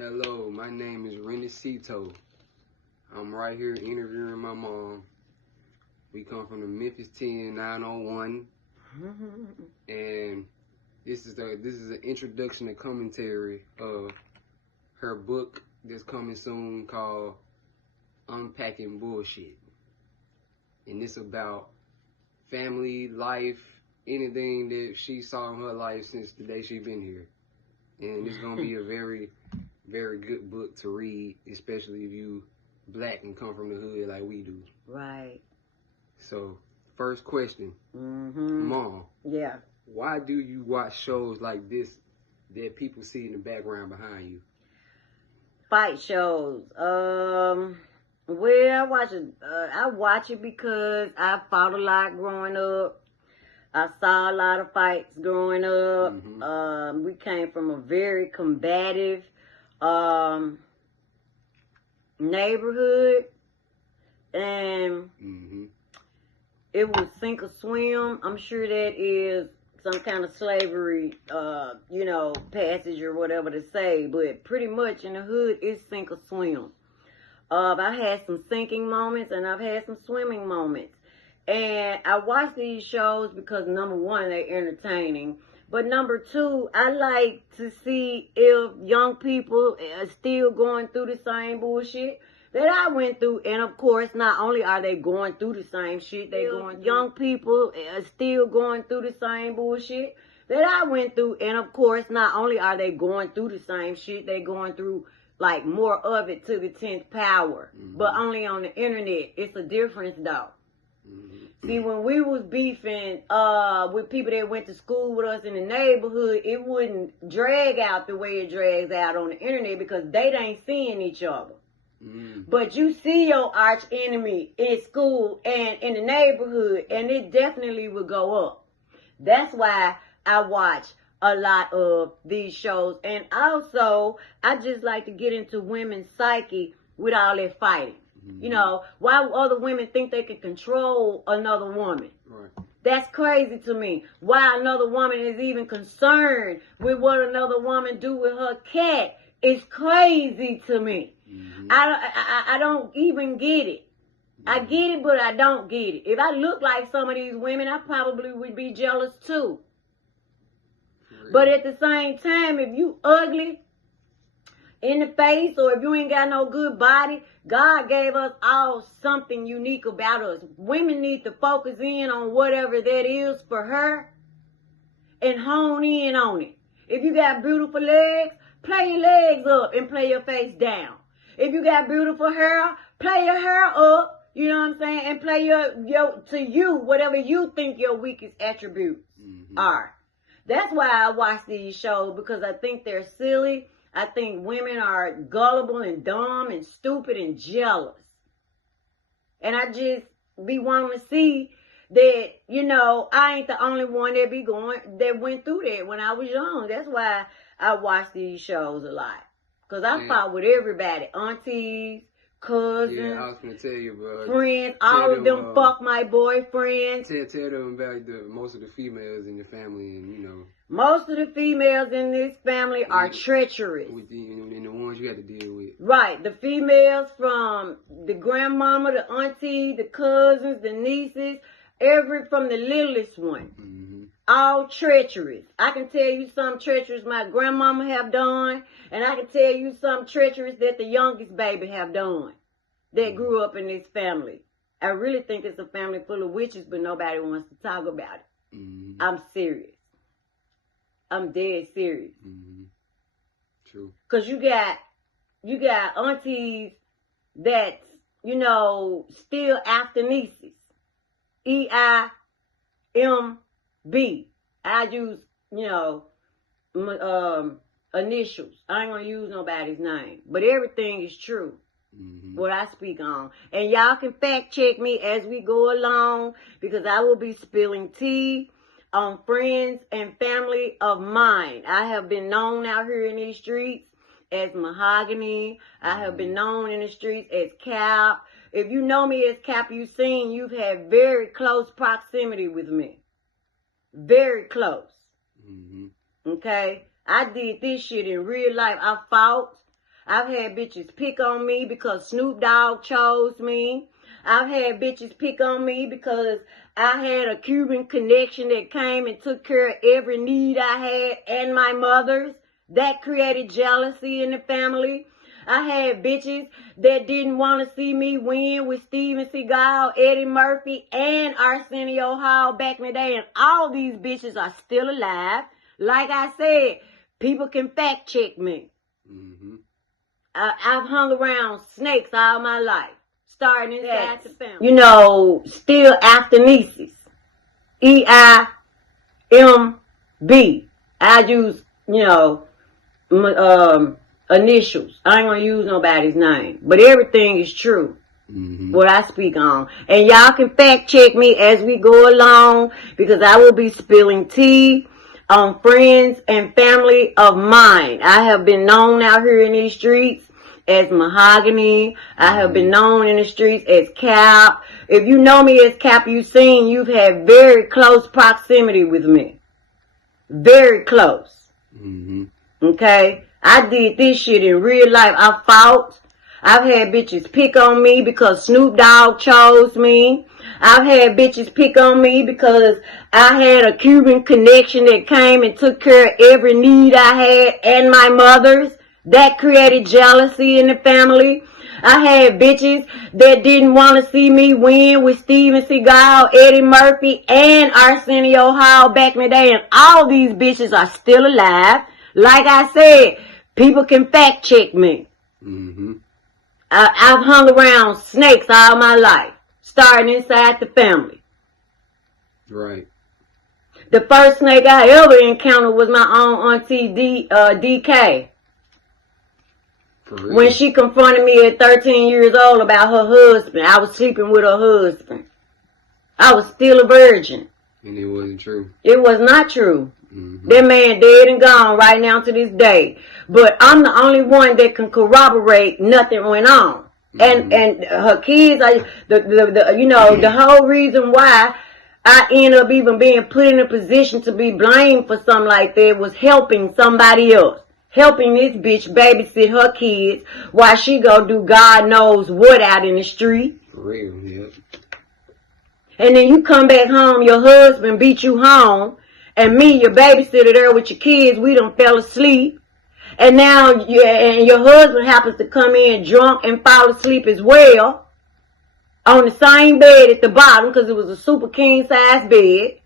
Hello, my name is Renesito. I'm right here interviewing my mom. We come from the Memphis 10901, and this is an introduction and commentary of her book that's coming soon called Unpacking Bullshit. And it's about family, life, anything that she saw in her life since the day she been here. And it's gonna be a very, very good book to read, especially if you black and come from the hood like we do. Right. So, first question, Mom. Yeah. Why do you watch shows like this that people see in the background behind you? Fight shows. Well, I watch it because I fought a lot growing up. I saw a lot of fights growing up. We came from a very combative neighborhood, and it was sink or swim. I'm sure that is some kind of slavery, passage or whatever to say, but pretty much in the hood, it's sink or swim. I've had some sinking moments and I've had some swimming moments. And I watch these shows because, number one, they're entertaining. But number two, I like to see if young people are still going through the same bullshit that I went through. And, of course, not only are they going through the same shit, young people are still going through the same bullshit that I went through. And, of course, not only are they going through the same shit, they're going through, like, more of it to the 10th power. But only on the internet. It's a difference, though. See, when we was beefing with people that went to school with us in the neighborhood, it wouldn't drag out the way it drags out on the internet because they ain't seeing each other. But you see your arch enemy in school and in the neighborhood, and it definitely would go up. That's why I watch a lot of these shows. And also, I just like to get into women's psyche with all that fighting. You know, why other women think they can control another woman? Right. That's crazy to me. Why another woman is even concerned with what another woman do with her cat is crazy to me. I don't even get it. I get it, but I don't get it. If I look like some of these women, I probably would be jealous too. But at the same time, if you ugly in the face, or if you ain't got no good body, God gave us all something unique about us. Women need to focus in on whatever that is for her and hone in on it. If you got beautiful legs, play your legs up and play your face down. If you got beautiful hair, play your hair up, you know what I'm saying, and play your whatever you think your weakest attributes are. That's why I watch these shows, because I think they're silly. I think women are gullible and dumb and stupid and jealous. And I just be wanting to see that, I ain't the only one that went through that when I was young. That's why I watch these shows a lot. Because I fought with everybody. Aunties, cousins. Yeah, I was going to tell you, bro. Friends, all of them fuck my boyfriends. Tell them about most of the females in the family and, Most of the females in this family are treacherous. And the ones you got to deal with. Right. The females from the grandmama, the auntie, the cousins, the nieces, from the littlest one. All treacherous. I can tell you some treacherous my grandmama have done, and I can tell you some treacherous that the youngest baby have done that grew up in this family. I really think it's a family full of witches, but nobody wants to talk about it. I'm serious. I'm dead serious. True. Cause you got aunties that's, still after nieces. EIMB. I use, initials. I ain't gonna use nobody's name. But everything is true. What I speak on. And y'all can fact check me as we go along, because I will be spilling tea on friends and family of mine. I have been known out here in these streets as Mahogany. I have been known in the streets as Cap. If you know me as Cap, you've had very close proximity with me. Very close. Okay? I did this shit in real life. I fought. I've had bitches pick on me because Snoop Dogg chose me. I've had bitches pick on me because I had a Cuban connection that came and took care of every need I had and my mother's. That created jealousy in the family. I had bitches that didn't want to see me win with Steven Seagal, Eddie Murphy, and Arsenio Hall back in the day. And all these bitches are still alive. Like I said, people can fact check me. Mm-hmm. I've hung around snakes all my life. Starting inside the family. You know, still after nieces. EIMB. I use, you know, initials. I ain't gonna use nobody's name. But everything is true. Mm-hmm. What I speak on. And y'all can fact check me as we go along, because I will be spilling tea on friends and family of mine. I have been known out here in these streets as Mahogany. I have been known in the streets as Cap. If you know me as Cap, you've had very close proximity with me. Very close. Mm-hmm. Okay? I did this shit in real life. I fought. I've had bitches pick on me because Snoop Dogg chose me. I've had bitches pick on me because I had a Cuban connection that came and took care of every need I had and my mother's. That created jealousy in the family. I had bitches that didn't want to see me win with Steven Seagal, Eddie Murphy, and Arsenio Hall back in the day. And all these bitches are still alive. Like I said, people can fact check me. Mm-hmm. I've hung around snakes all my life, starting inside the family. Right. The first snake I ever encountered was my own auntie DK. When she confronted me at 13 years old about her husband. I was sleeping with her husband. I was still a virgin. And it wasn't true. It was not true. Mm-hmm. That man dead and gone right now to this day. But I'm the only one that can corroborate nothing went on. Mm-hmm. And her kids, the whole reason why I ended up even being put in a position to be blamed for something like that was helping somebody else. Helping this bitch babysit her kids while she go do God knows what out in the street. For real, yep. And then you come back home, your husband beat you home, and me, your babysitter there with your kids, we done fell asleep. And now and your husband happens to come in drunk and fall asleep as well on the same bed at the bottom, because it was a super king size bed.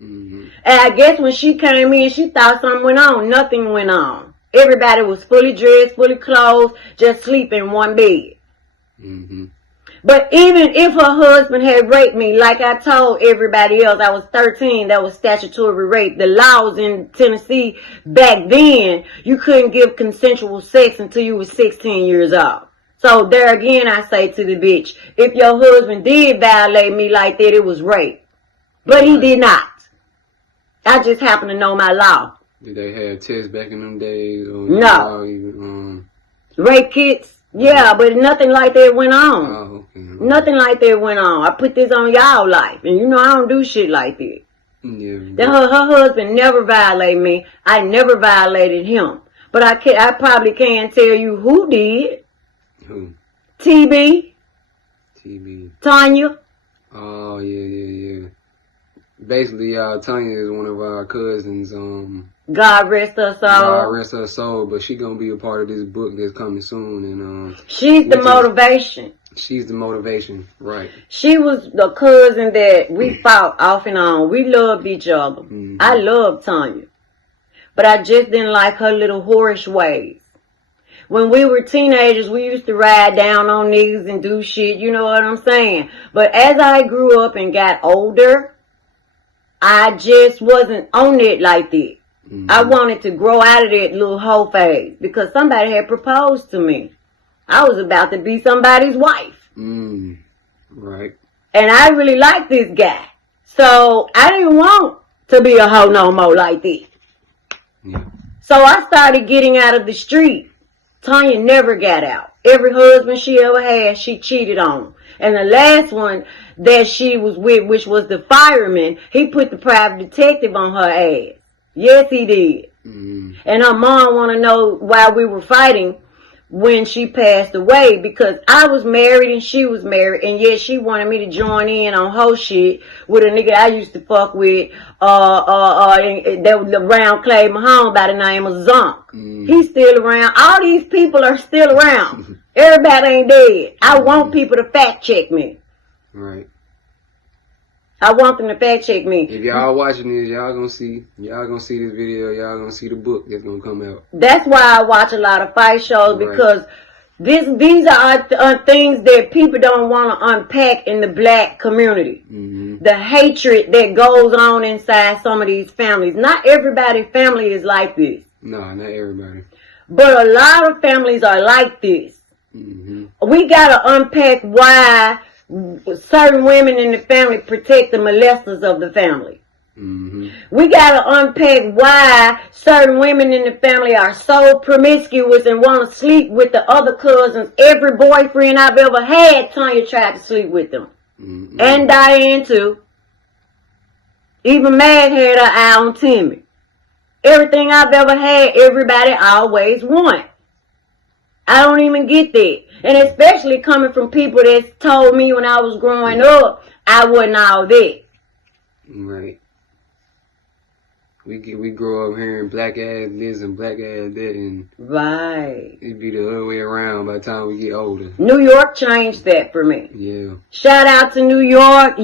Mm-hmm. And I guess when she came in, she thought something went on. Nothing went on. Everybody was fully dressed, fully clothed, just sleep in one bed. Mm-hmm. But even if her husband had raped me, like I told everybody else, I was 13, that was statutory rape. The laws in Tennessee back then, you couldn't give consensual sex until you were 16 years old. So there again, I say to the bitch, if your husband did violate me like that, it was rape. But he did not. I just happen to know my law. Did they have tests back in them days? Or no. Rape kits? Yeah, but nothing like that went on. Oh, okay. Nothing like that went on. I put this on y'all life. And you know I don't do shit like that. Yeah. Then her husband never violated me. I never violated him. But I probably can't tell you who did. Who? TB. Tanya. Oh, yeah. Basically, Tanya is one of our cousins. God rest her soul. God rest her soul, but she gonna be a part of this book that's coming soon, and she's the motivation. She's the motivation, right? She was the cousin that we fought off and on. We loved each other. Mm-hmm. I loved Tanya, but I just didn't like her little whorish ways. When we were teenagers, we used to ride down on niggas and do shit. You know what I'm saying? But as I grew up and got older, I just wasn't on it like that. Mm-hmm. I wanted to grow out of that little hoe phase because somebody had proposed to me. I was about to be somebody's wife. Right. And I really liked this guy. So I didn't want to be a hoe no more like that. Yeah. So I started getting out of the street. Tanya never got out. Every husband she ever had, she cheated on. And the last one that she was with, which was the fireman, he put the private detective on her ass. Yes, he did. Mm-hmm. And her mom want to know why we were fighting when she passed away, because I was married and she was married, and yet she wanted me to join in on her shit with a nigga I used to fuck with, that was around Clay Mahone by the name of Zonk. He's still around. All these people are still around. Everybody ain't dead. I want people to fact check me. Right. I want them to fact check me. If y'all watching this, y'all gonna see this video, y'all gonna see the book that's gonna come out. That's why I watch a lot of fight shows, because these are things that people don't want to unpack in the black community. The hatred that goes on inside some of these families. Not everybody's family is like this. No, not everybody. But a lot of families are like this. We gotta unpack why certain women in the family protect the molesters of the family. We gotta unpack why certain women in the family are so promiscuous and want to sleep with the other cousins. Every boyfriend I've ever had, Tanya tried to sleep with them. And Diane too. Even Mag had her eye on Timmy. Everything I've ever had, everybody always want. I don't even get that. And especially coming from people that told me when I was growing up, I wasn't all that. Right. We grow up hearing black ass this and black ass that, and it be the other way around by the time we get older. New York changed that for me. Yeah. Shout out to New York.